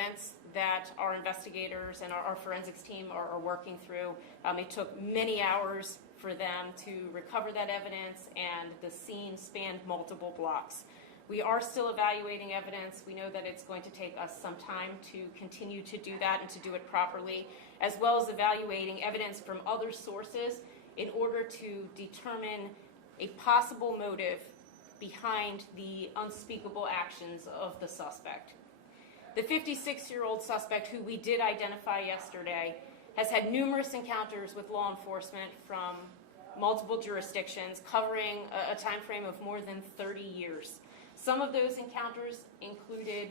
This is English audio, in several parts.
events that our investigators and our forensics team are working through. It took many hours for them to recover that evidence, and the scene spanned multiple blocks. We are still evaluating evidence. We know that it's going to take us some time to continue to do that and to do it properly, as well as evaluating evidence from other sources in order to determine a possible motive behind the unspeakable actions of the suspect. The 56-year-old suspect, who we did identify yesterday, has had numerous encounters with law enforcement from multiple jurisdictions, covering a time frame of more than 30 years. Some of those encounters included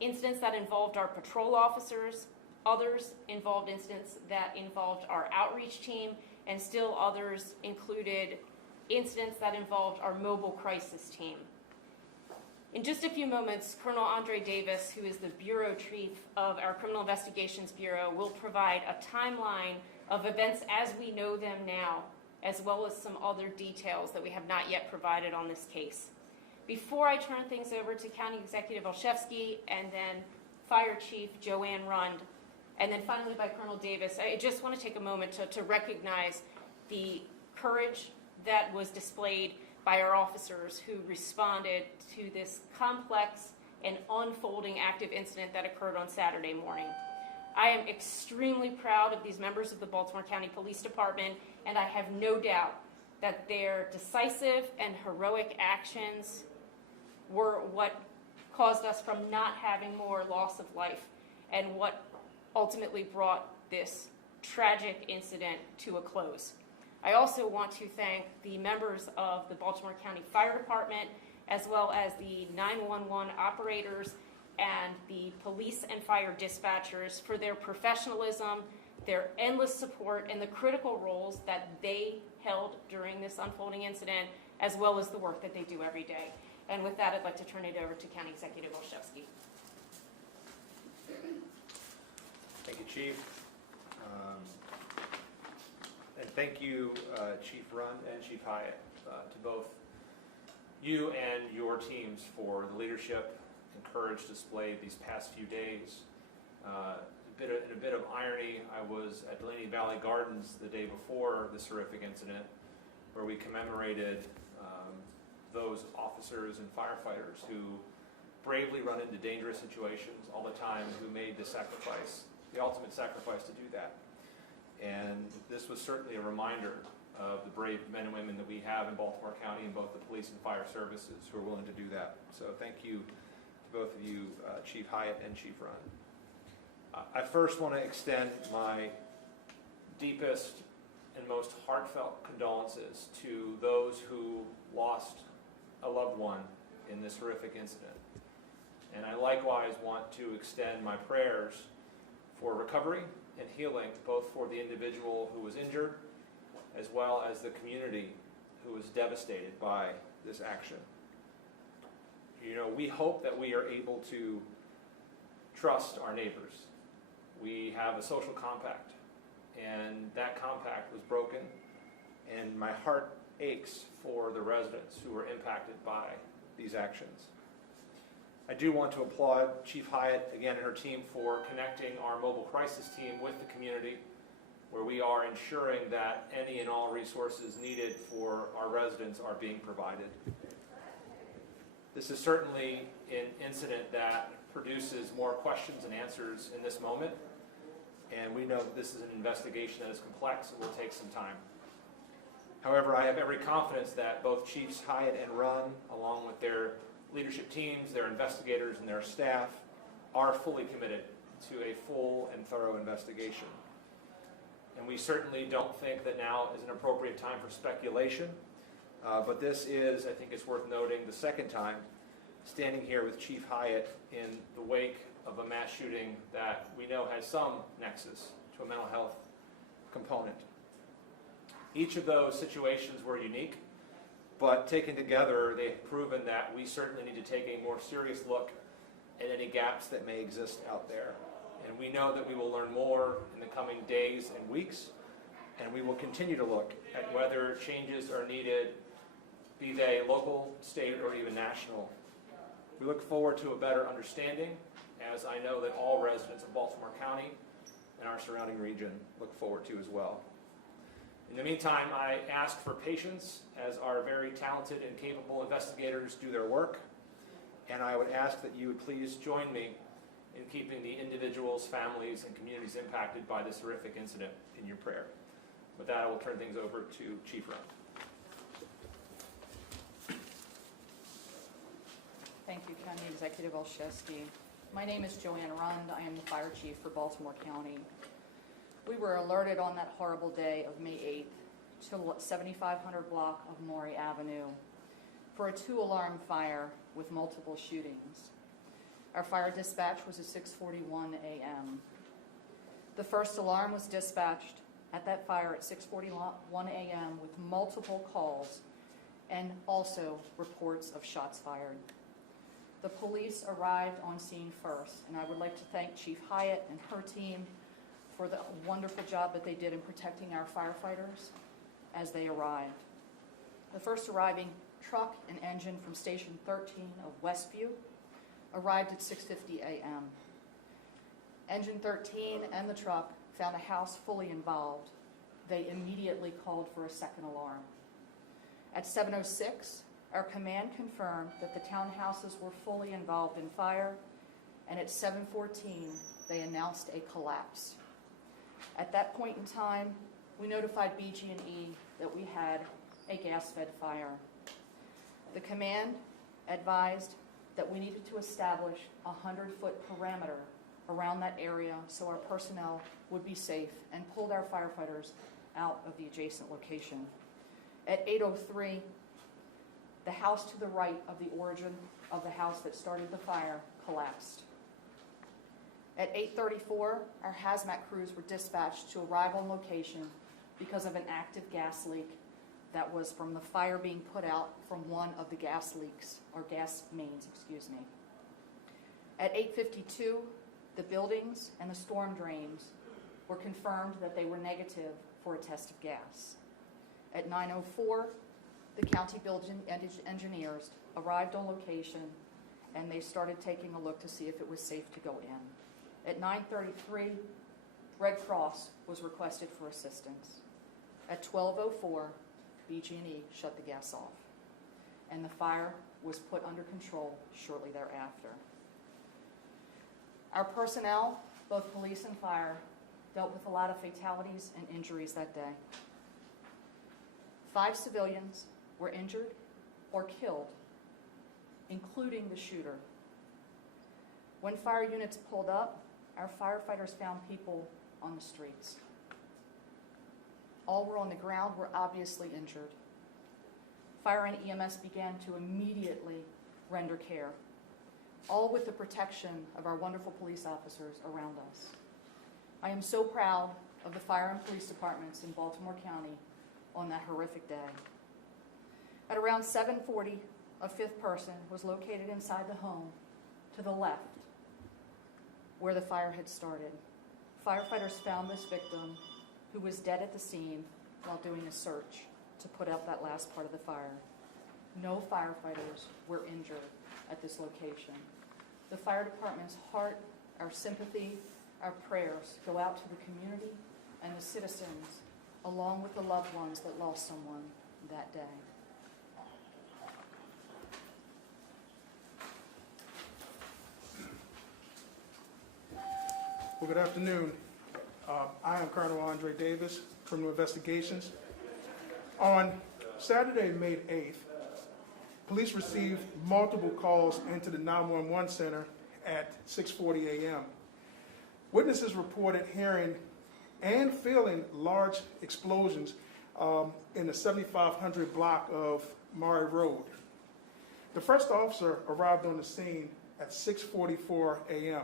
incidents that involved our patrol officers, others involved incidents that involved our outreach team, and still others included incidents that involved our mobile crisis team. In just a few moments, Colonel Andre Davis, who is the Bureau Chief of our Criminal Investigations Bureau, will provide a timeline of events as we know them now, as well as some other details that we have not yet provided on this case. Before I turn things over to County Executive Olszewski and then Fire Chief Joanne Rund, and then finally by Colonel Davis, I just want to take a moment to recognize the courage that was displayed by our officers who responded to this complex and unfolding active incident that occurred on Saturday morning. I am extremely proud of these members of the Baltimore County Police Department, and I have no doubt that their decisive and heroic actions were what caused us from not having more loss of life and what ultimately brought this tragic incident to a close. I also want to thank the members of the Baltimore County Fire Department, as well as the 911 operators and the police and fire dispatchers for their professionalism, their endless support, and the critical roles that they held during this unfolding incident, as well as the work that they do every day. And with that, I'd like to turn it over to County Executive Olszewski. Thank you, Chief. And thank you, Chief Rund and Chief Hyatt, to both you and your teams for the leadership and courage displayed these past few days. In a bit of irony, I was at Delaney Valley Gardens the day before this horrific incident, where we commemorated those officers and firefighters who bravely run into dangerous situations all the time, who made the sacrifice, the ultimate sacrifice to do that. And this was certainly a reminder of the brave men and women that we have in Baltimore County in both the police and fire services who are willing to do that. So thank you to both of you, Chief Hyatt and Chief Rund. I first want to extend my deepest and most heartfelt condolences to those who lost a loved one in this horrific incident. And I likewise want to extend my prayers for recovery and healing, both for the individual who was injured, as well as the community who was devastated by this action. You know, we hope that we are able to trust our neighbors. We have a social compact, and that compact was broken, and my heart aches for the residents who were impacted by these actions. I do want to applaud Chief Hyatt again and her team for connecting our mobile crisis team with the community, where we are ensuring that any and all resources needed for our residents are being provided. This is certainly an incident that produces more questions and answers in this moment, and we know that this is an investigation that is complex and will take some time. However, I have every confidence that both Chiefs Hyatt and Rund, along with their leadership teams, their investigators, and their staff, are fully committed to a full and thorough investigation. And we certainly don't think that now is an appropriate time for speculation, but this is, I think it's worth noting, the second time standing here with Chief Hyatt in the wake of a mass shooting that we know has some nexus to a mental health component. Each of those situations were unique, but taken together, they've proven that we certainly need to take a more serious look at any gaps that may exist out there. And we know that we will learn more in the coming days and weeks, and we will continue to look at whether changes are needed, be they local, state, or even national. We look forward to a better understanding as I know that all residents of Baltimore County and our surrounding region look forward to as well. In the meantime, I ask for patience as our very talented and capable investigators do their work, and I would ask that you would please join me in keeping the individuals, families, and communities impacted by this horrific incident in your prayer. With that, I will turn things over to Chief Rund. Thank you, County Executive Olszewski. My name is Joanne Rund. I am the Fire Chief for Baltimore County. We were alerted on that horrible day of May 8th to 7500 block of Maury Avenue for a 2-alarm fire with multiple shootings. Our fire dispatch was at 6:41 a.m. The first alarm was dispatched at that fire at 6:41 a.m. with multiple calls and also reports of shots fired. The police arrived on scene first, and I would like to thank Chief Hyatt and her team for the wonderful job that they did in protecting our firefighters as they arrived. The first arriving truck and engine from Station 13 of Westview arrived at 6:50 a.m. Engine 13 and the truck found a house fully involved. They immediately called for a second alarm. At 7:06, our command confirmed that the townhouses were fully involved in fire, and at 7:14, they announced a collapse. At that point in time, we notified BG&E that we had a gas-fed fire. The command advised that we needed to establish a 100-foot perimeter around that area so our personnel would be safe, and pulled our firefighters out of the adjacent location. At 8:03, the house to the right of the origin of the house that started the fire collapsed. At 8:34, our hazmat crews were dispatched to arrive on location because of an active gas leak that was from the fire being put out from one of the gas leaks, or gas mains, excuse me. At 8:52, the buildings and the storm drains were confirmed that they were negative for a test of gas. At 9:04, the county building engineers arrived on location, and they started taking a look to see if it was safe to go in. At 9:33, Red Cross was requested for assistance. At 12:04, BG&E shut the gas off, and the fire was put under control shortly thereafter. Our personnel, both police and fire, dealt with a lot of fatalities and injuries that day. 5 civilians were injured or killed, including the shooter. When fire units pulled up, our firefighters found people on the streets. All were on the ground, were obviously injured. Fire and EMS began to immediately render care, all with the protection of our wonderful police officers around us. I am so proud of the fire and police departments in Baltimore County on that horrific day. At around 7:40, a 5th person was located inside the home to the left where the fire had started. Firefighters found this victim, who was dead at the scene, while doing a search to put out that last part of the fire. No firefighters were injured at this location. The fire department's heart, our sympathy, our prayers go out to the community and the citizens, along with the loved ones that lost someone that day. Well, good afternoon. I am Colonel Andre Davis, Criminal Investigations. On Saturday, May 8th, police received multiple calls into the 911 center at 6:40 a.m. Witnesses reported hearing and feeling large explosions in the 7500 block of Maury Road. The first officer arrived on the scene at 6:44 a.m.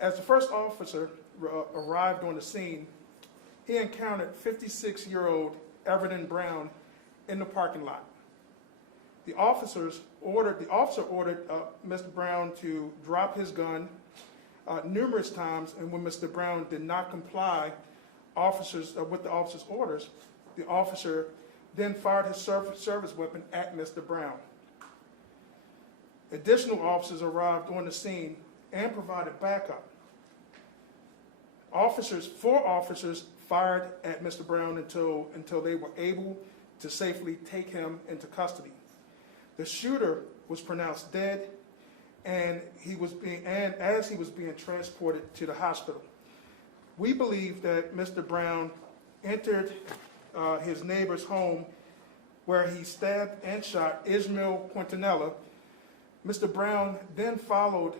As the first officer arrived on the scene, he encountered 56-year-old Everton Brown in the parking lot. The officer ordered Mr. Brown to drop his gun numerous times, and when Mr. Brown did not comply with the officer's orders, the officer then fired his service weapon at Mr. Brown. Additional officers arrived on the scene and provided backup. Four officers fired at Mr. Brown until they were able to safely take him into custody. The shooter was pronounced dead, and as he was being transported to the hospital. We believe that Mr. Brown entered his neighbor's home where he stabbed and shot Ismael Quintanilla. Mr. Brown then followed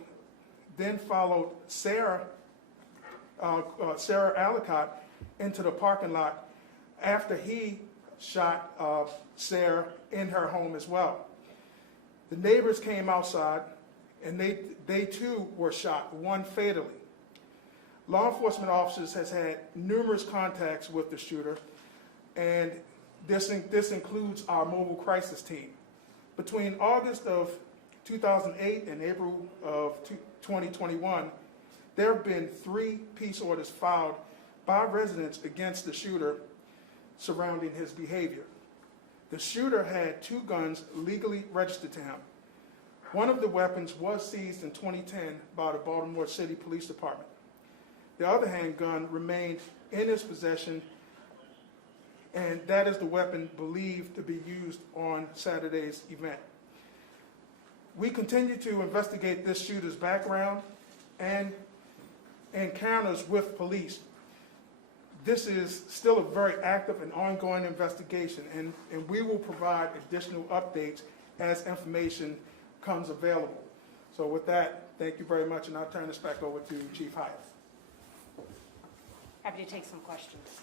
Sarah Allicott into the parking lot after he shot Sarah in her home as well. The neighbors came outside, and they too were shot, one fatally. Law enforcement officers has had numerous contacts with the shooter, and this includes our mobile crisis team. Between August of 2008 and April of 2021, there have been 3 peace orders filed by residents against the shooter surrounding his behavior. The shooter had 2 guns legally registered to him. One of the weapons was seized in 2010 by the Baltimore City Police Department. The other handgun remained in his possession, and that is the weapon believed to be used on Saturday's event. We continue to investigate this shooter's background and encounters with police. This is still a very active and ongoing investigation, and we will provide additional updates as information comes available. So with that, thank you very much, and I'll turn this back over to Chief Hyatt. Happy to take some questions.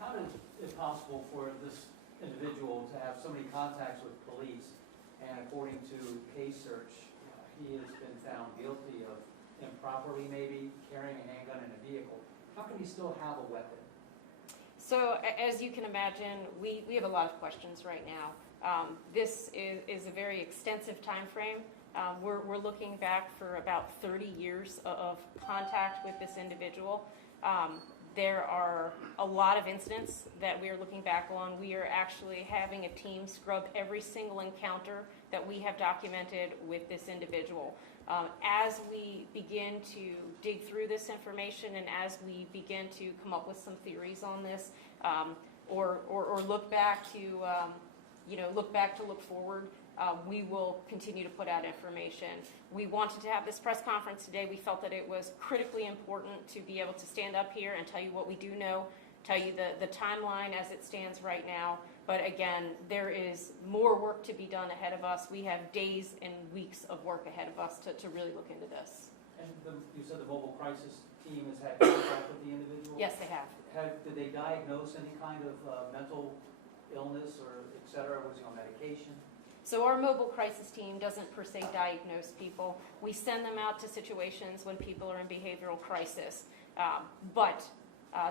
How is it possible for this individual to have so many contacts with police, and according to case search, he has been found guilty of improperly maybe carrying a handgun in a vehicle? How can he still have a weapon? So as you can imagine, we have a lot of questions right now. This is a very extensive time frame. We're looking back for about 30 years of contact with this individual. There are a lot of incidents that we are looking back on. We are actually having a team scrub every single encounter that we have documented with this individual. As we begin to dig through this information and as we begin to come up with some theories on this, or look back to look forward, we will continue to put out information. We wanted to have this press conference today. We felt that it was critically important to be able to stand up here and tell you what we do know, tell you the timeline as it stands right now. But again, there is more work to be done ahead of us. We have days and weeks of work ahead of us to really look into this. And you said the mobile crisis team has had contact with the individual? Yes, they have. Did they diagnose any kind of mental illness or et cetera? Was he on medication? So our mobile crisis team doesn't per se diagnose people. We send them out to situations when people are in behavioral crisis. But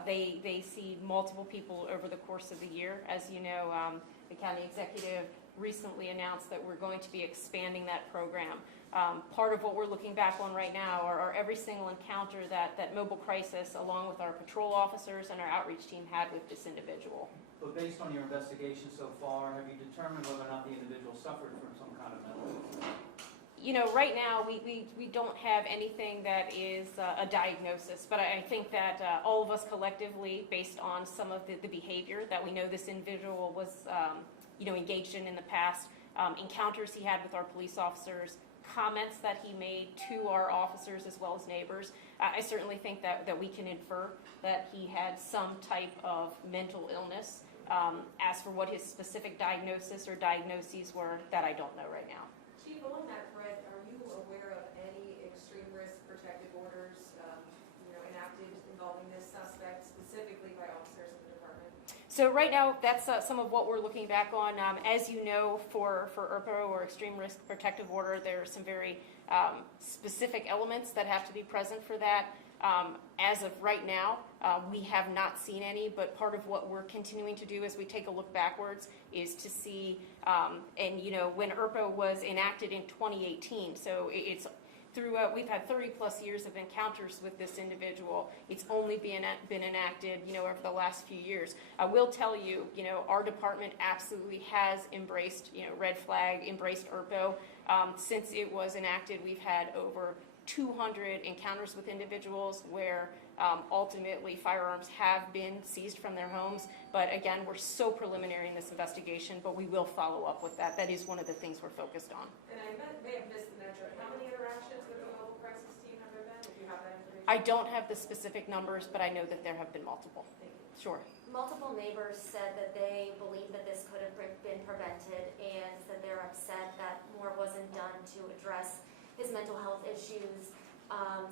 they see multiple people over the course of the year. As you know, the county executive recently announced that we're going to be expanding that program. Part of what we're looking back on right now are every single encounter that mobile crisis, along with our patrol officers and our outreach team, had with this individual. But based on your investigation so far, have you determined whether or not the individual suffered from some kind of mental illness? You know, right now we don't have anything that is a diagnosis, but I think that all of us collectively, based on some of the behavior that we know this individual was engaged in the past, encounters he had with our police officers, comments that he made to our officers as well as neighbors, I certainly think that we can infer that he had some type of mental illness. As for what his specific diagnosis or diagnoses were, that I don't know right now. Chief, along that thread, are you aware of any extreme risk protective orders enacted involving this suspect, specifically by officers in the department? So right now, that's some of what we're looking back on. As you know, for ERPO, or Extreme Risk Protective Order, there are some very specific elements that have to be present for that. As of right now, we have not seen any, but part of what we're continuing to do as we take a look backwards is to see, when ERPO was enacted in 2018, so it's throughout, we've had 30 plus years of encounters with this individual. It's only been enacted, over the last few years. I will tell you, our department absolutely has embraced, red flag, embraced ERPO. Since it was enacted, we've had over 200 encounters with individuals where ultimately firearms have been seized from their homes. But again, we're so preliminary in this investigation, but we will follow up with that. That is one of the things we're focused on. And I may have missed the metric. How many interactions with the mobile crisis team have there been, if you have that information? I don't have the specific numbers, but I know that there have been multiple. Thank you. Sure. Multiple neighbors said that they believe that this could have been prevented and that they're upset that more wasn't done to address his mental health issues,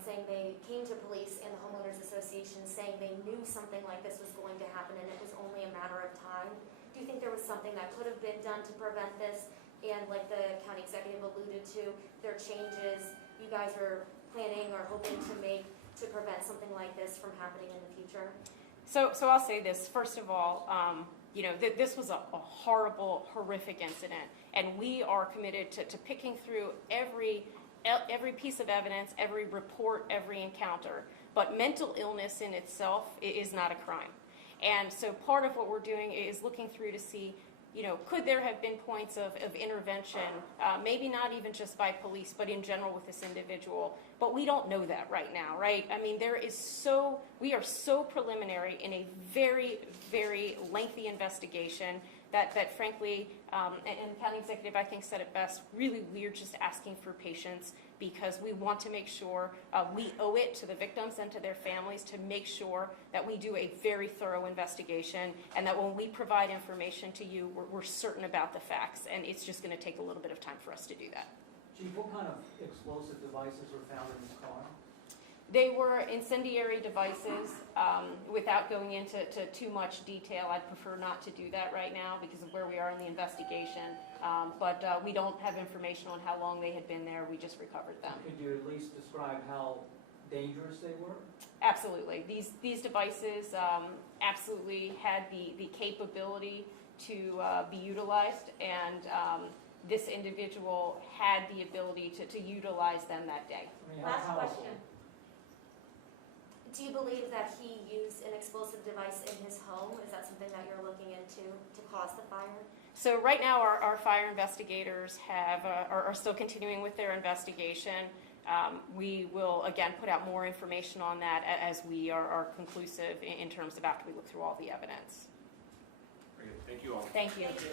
saying they came to police and the homeowners association saying they knew something like this was going to happen and it was only a matter of time. Do you think there was something that could have been done to prevent this? And like the county executive alluded to, there are changes you guys are planning or hoping to make to prevent something like this from happening in the future? So I'll say this. First of all, this was a horrible, horrific incident, and we are committed to picking through every piece of evidence, every report, every encounter. But mental illness in itself is not a crime. And so part of what we're doing is looking through to see, could there have been points of intervention, maybe not even just by police, but in general with this individual. But we don't know that right now, right? I mean, we are so preliminary in a very, very lengthy investigation that frankly, and the county executive, I think, said it best, really, we're just asking for patience because we want to make sure we owe it to the victims and to their families to make sure that we do a very thorough investigation and that when we provide information to you, we're certain about the facts, and it's just going to take a little bit of time for us to do that. Chief, what kind of explosive devices were found in this car? They were incendiary devices. Without going into too much detail, I'd prefer not to do that right now because of where we are in the investigation. But we don't have information on how long they had been there. We just recovered them. Could you at least describe how dangerous they were? Absolutely. These devices absolutely had the capability to be utilized, and this individual had the ability to utilize them that day. I mean, how Last powerful? question. Do you believe that he used an explosive device in his home? Is that something that you're looking into to cause the fire? So right now our fire investigators are still continuing with their investigation. We will, again, put out more information on that as we are conclusive in terms of after we look through all the evidence. Very good. Thank you all. Thank you. Thank you.